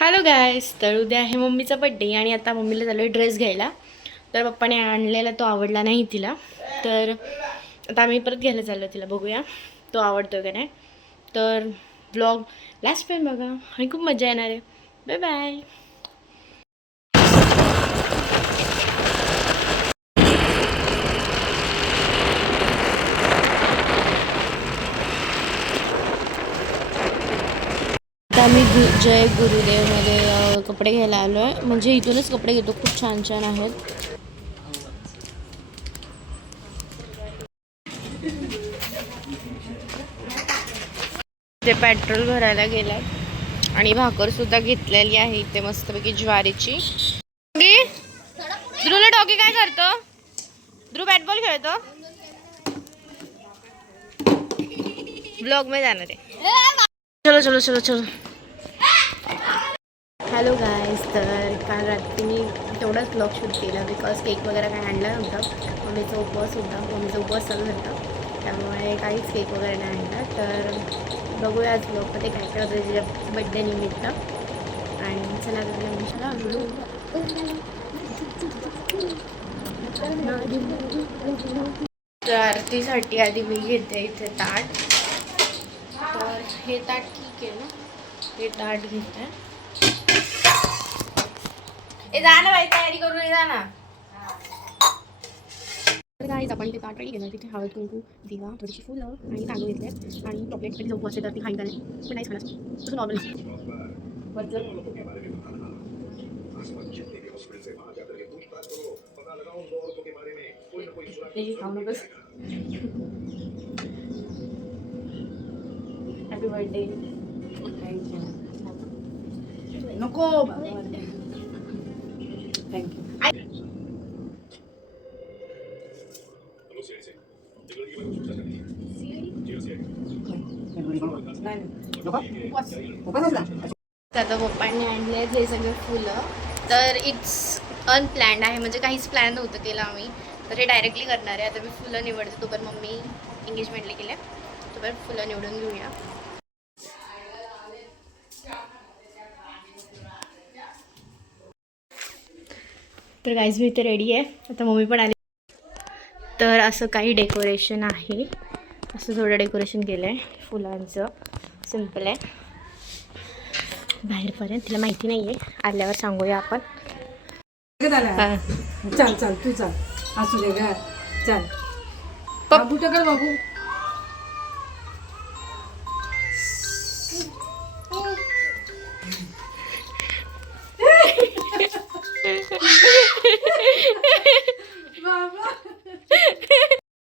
Hello guys, तर उद्या आहे मम्मीचा बड्डे आणि आता मम्मीला झालं ड्रेस घ्यायला. तर पप्पाने आणलेला तो आवडला नाही तिला, तर आता आम्ही परत घ्यायला चाललो तिला. बघूया तो आवडतो का नाही. तर ब्लॉग लास्ट टाइम बघा आणि खूप मजा येणार आहे. Bye bye. आता आम्ही जय गुरुदेवमध्ये कपडे घ्यायला आलो आहे. म्हणजे इथूनच कपडे घेतो, खूप छान छान आहेत. ते पेट्रोल भरायला गेलाय आणि भाकर सुद्धा घेतलेली आहे इथे मस्तपैकी ज्वारीची. ध्रुवला डॉगी काय करतो? ध्रुव बॅट बॉल खेळतो. ब्लॉग मध्ये जाणार आहे. चलो चलो चलो चलो. हॅलो गायस, तर काल रात्री मी तेवढाच ब्लॉग शूट केला बिकॉज केक वगैरे काय आणला नव्हता. मम्मीचा उपवास होता, मम्मीचा उपवास चालू होता, त्यामुळे काहीच केक वगैरे नाही आणला. तर बघूया आज ब्लॉगमध्ये काय काय होतं तिच्या बड्डे निमित्त. आणि चला तर आरतीसाठी आधी मी घेते इथे ताट. तर हे ताट ठीक आहे ना, हे ताट घेते. ए जा ना बाई, तयारी करून जा ना. तर गाईज आपण इथे ताट रेडी घेणार. तिथे हळद, कुंकू, दिवा, थोडीशी फुलं आणि तांदूळ घेतले आणि चॉकलेट साठी उपवास आहे तर ती खाईन का नाही पण नाही खाणार, तसं नॉर्मल हॅपी बर्थडे. नको थँक्यू. आता पप्पांनी आणले आहेत हे सगळे फुलं. तर इट्स अनप्लॅन्ड आहे, म्हणजे काहीच प्लॅन नव्हतं केलं आम्ही, तर हे डायरेक्टली करणार आहे. आता मी फुलं निवडते, तोपर्यंत मम्मी एंगेजमेंटला गेल्या, तोपर्यंत फुलं निवडून घेऊया. तर गाईज मी इथे रेडी आहे, आता मम्मी पण आली. तर असं काही डेकोरेशन आहे, असं थोडं डेकोरेशन केलं आहे फुलांचं, सिम्पल आहे. बाहेरपर्यंत तिला माहिती नाही आहे, आल्यावर सांगूया आपण. चल चल तू चल, असू दे ग, चल बाबू टकर बाबू.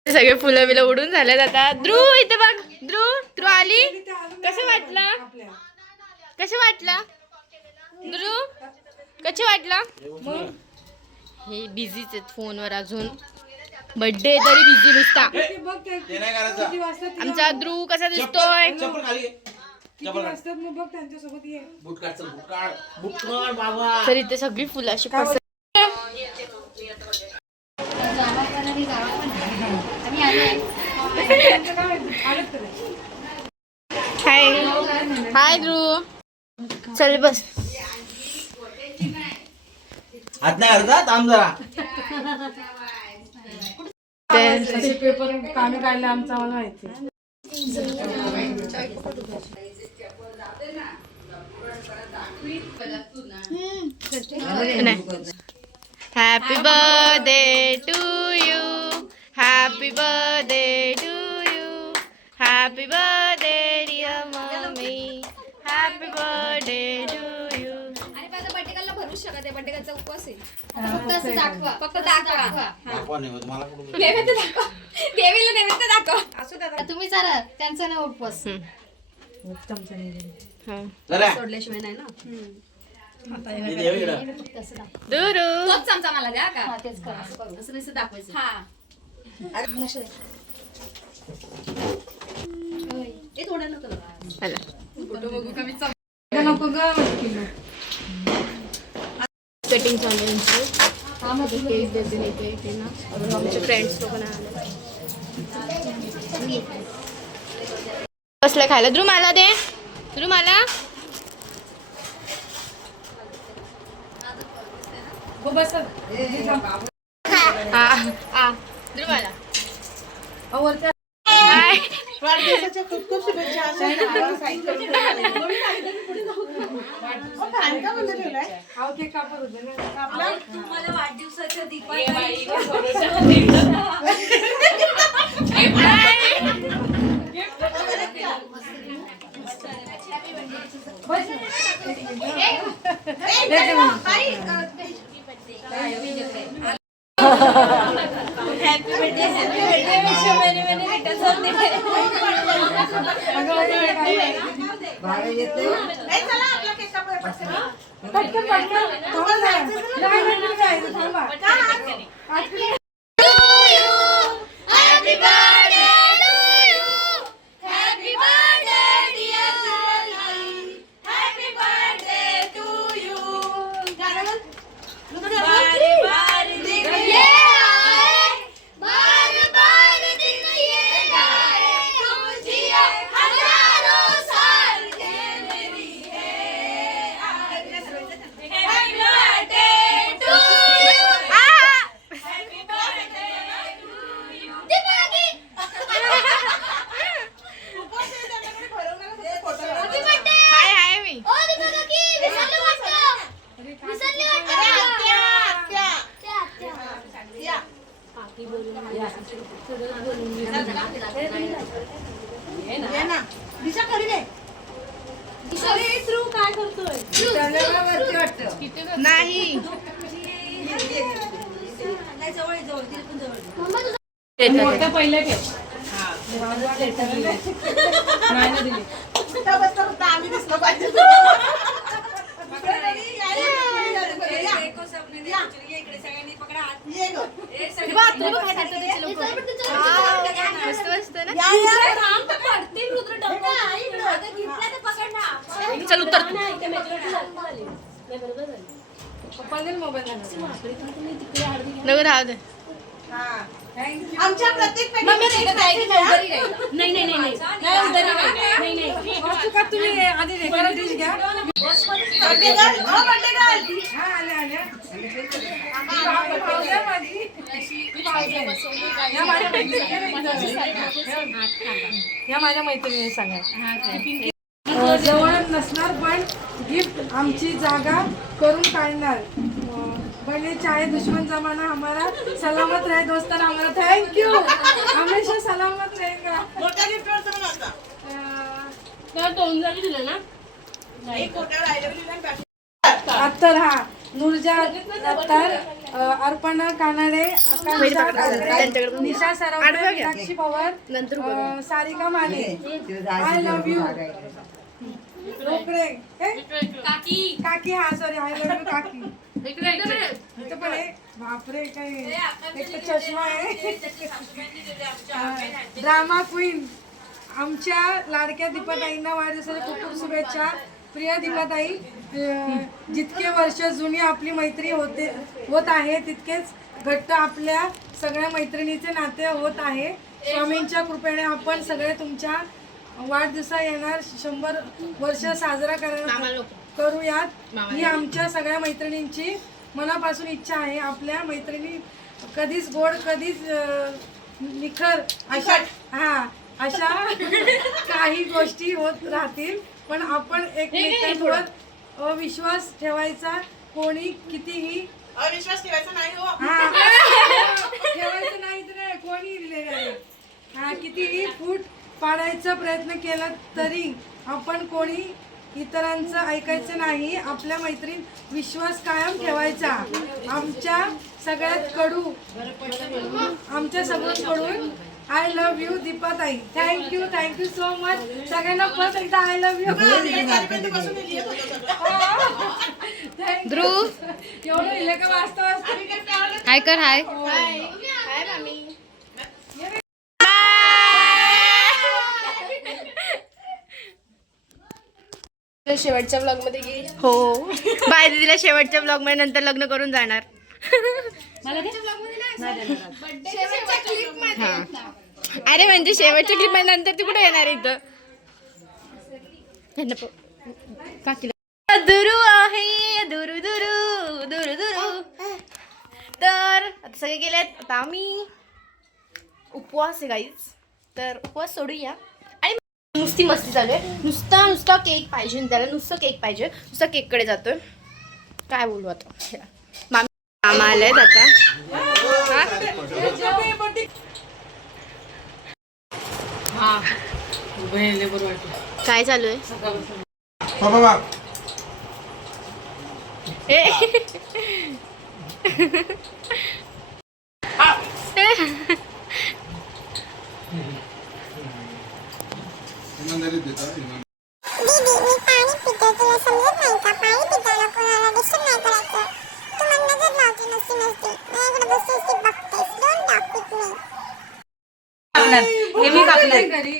सगळे फुलं बिलं उडून झालेत आता. ध्रुव इथे बघ, ध्रुव ध्रुव आली. कसं वाटलं? कसं वाटलं ध्रुव? कसं वाटलं? हे बिझीच आहेत फोनवर, अजून बर्थडे तरी बिझी नुसता. आमचा ध्रुव कसा दिसतोय? तर इथे सगळी फुलं अशी पसरली. हाय हाय ध्रुव, चल बस. हात नाही करता, थांब जरा. पेपर कामी काढले आमचा, मला माहिती. Happy birthday to you, happy birthday to you, happy birthday dear mummy, happy birthday to you. आणि माझा बर्थडे भरू शकत आहे, बर्थडेचा उपवास आहे. फक्त असं दाखवा, फक्त दाखवा. दाखवा नाही तुम्हाला कुठून नैवेद्य दाखवा, देवीला नैवेद्य दाखवा. असू द्या तुम्ही जरा त्यांचा ना उपवास जरा सोडल्याशिवाय नाही ना. हे देव इकडं. दुरू तोच चमचा मला द्या का. तेच करा, असं करू, असं नुसतं दाखवायचं. हा हे थोडं नको आला. नको ग. कटिंग चालू आहे यांची. केक देते इथे इथे ना, आमचे फ्रेंड्स लोक नाही आले. बसलं खायला. ध्रुव मला दे, ध्रुव मला. हो बस ध्रुवाला वरच्या वाढदिवसाच्या खूप खूप शुभेच्छा अशा अहो केक कापत होते ना तुम्हाला वाढदिवसाच्या हाय मी दिशा खरी रे काय करतोय नाही मोठ्या पहिल्या ठेव नाही ना दिली फक्त आम्ही दिसलो पाहिजे चल उतर मोबाईल नको राहू दे आमच्या प्रत्येक तुम्ही आधी रेकॉर्ड डिश घ्या या माझ्या मैत्रिणीने सांगा जवळ नसणार पण गिफ्ट आमची जागा करून काढणार बने चाहे दुश्मन जमाना हमारा सलामत रहे दोस्ताना हमारा थँक्यू हमेशा सलामत रहेगा मोठ्या गिफ्टवर तर नव्हता तर 2000 दिलं ना एक कोट्यावर आयलं दिलं अत्तर हा Nurjan Attar Arpana Kanade Akanksha Kanade, Nisha Sarawate Meenakshi Pawar Sarika Mane I love you Rokade काकी काकी हा सॉरी आय लव्ह यू काकी इथं पण एक बापरे काय एक तर चष्मा आहे ड्रामा क्वीन आमच्या लाडक्या दीपाताईंना वाढदिवसाच्या खूप खूप शुभेच्छा प्रिय दीपाताई जितके वर्ष जुनी आपली मैत्री होत आहे तितकेच घट्ट आपल्या सगळ्या मैत्रिणीचे नाते होत आहे स्वामींच्या कृपेने आपण सगळे तुमच्या वाढदिवसा येणार 100 वर्ष साजरा करूयात ही आमच्या सगळ्या मैत्रिणींची मनापासून इच्छा आहे आपल्या मैत्रिणी कधीच गोड कधीच निखर अशा काही गोष्टी होत राहतील पण आपण एकमेकांवर अविश्वास ठेवायचा कोणी कितीही अविश्वास ठेवायचा नाही हो ठेवायचं नाही तर कोणी कितीही फूट पाडायचा प्रयत्न केला तरी आपण कोणी इतरांचं ऐकायचं नाही आपल्या मैत्रीत विश्वास कायम ठेवायचा आमच्या सगळ्यात कडून आय लव्ह यू दीपाताई थँक्यू सो मच सगळ्यांना परत एकदा आय लव्ह यू ध्रुव एवढं लिहिलं का वाचता हाय कर हाय शेवटच्या ब्लॉग मध्ये गेली हो बाय दीदीला शेवटच्या ब्लॉग मध्ये नंतर लग्न करून जाणार अरे म्हणजे शेवटच्या क्लिप मध्ये नंतर ती कुठे येणार इथं काकीला दुरू आहे दुरू दुरू दुरू दुरू सगळे गेलेत, आता आम्ही उपवास आहे गाईच, तर उपवास सोडूया. आणि नुसती मस्ती चालू आहे, नुसता केक पाहिजे त्याला, नुसतं केक पाहिजे, नुसता केककडे जातोय. काय बोलू आता, मामा आलेत आता. हा बरोबर वाटलं. काय चालू आहे? ए.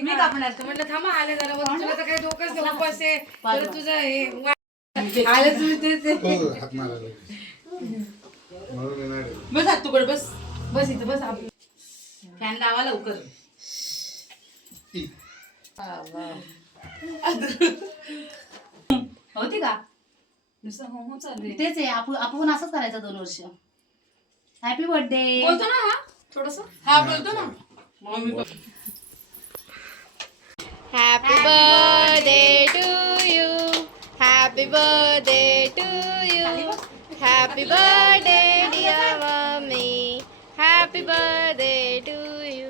मी कापणार तर म्हटलं थांबा आले जरा बघ, तुला तर काही डोकंच नाही, उपास आहे तर तुझं हे आले तुम्ही ते बस हात तुकड बस. बस इथं बस आपलं. फॅन लावा लवकर. होती का? नुसतं हो हो चालू आहे. तेच आहे, आपण असंच करायचं 2 वर्ष. Happy birthday. बोलतो ना हा थोडस, हा बोलतो ना. Happy birthday to you. Happy birthday to you. Happy birthday dear mommy. Happy birthday to you.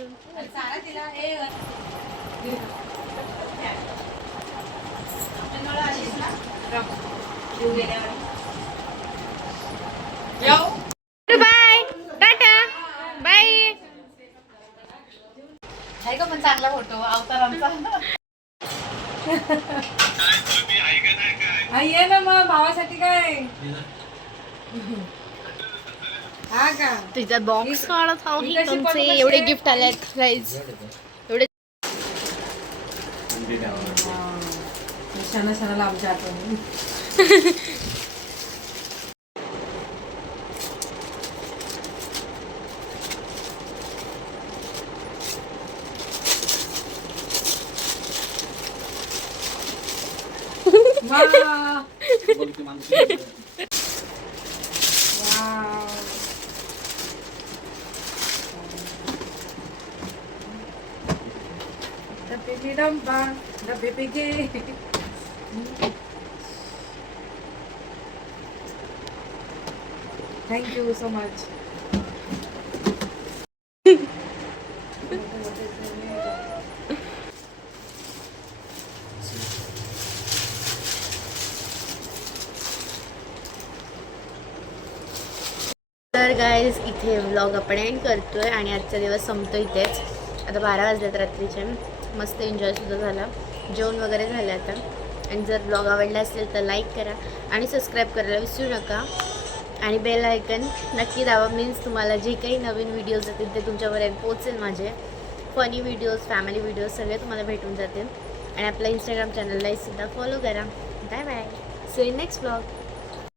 Bye. Tata. Bye. आहे का पण चांगला फोटो अवतार आमचा. हा ये ना मग भावासाठी काय हा का तुझा बॉक्स काढत आहो. ही कशी तुमचे पण कशी एवढे आहे? गिफ्ट आलेत गाईज. एवढे शाना शानाला आमच्या आठवणी. Wow. Wow. The baby dumpa, the baby gay. Thank you so much. तर गाईज इथे व्लॉग आपण एंड करतोय आणि आजचा दिवस संपतो इथेच. आता 12 वाजलेत रात्रीचे. मस्त एन्जॉयसुद्धा झाला, जेवण वगैरे झालं आता. आणि जर ब्लॉग आवडला असेल तर लाईक करा आणि सबस्क्राईब करायला विसरू नका. आणि बेल आयकन नक्की दाबा, मीन्स तुम्हाला जे काही नवीन व्हिडिओज येतील ते तुमच्यापर्यंत पोहोचेल. माझे फनी व्हिडिओज, फॅमिली व्हिडिओज सगळे तुम्हाला भेटून जातील. आणि आपल्या इंस्टाग्राम चॅनललाही सुद्धा फॉलो करा. Bye bye, see you next blog.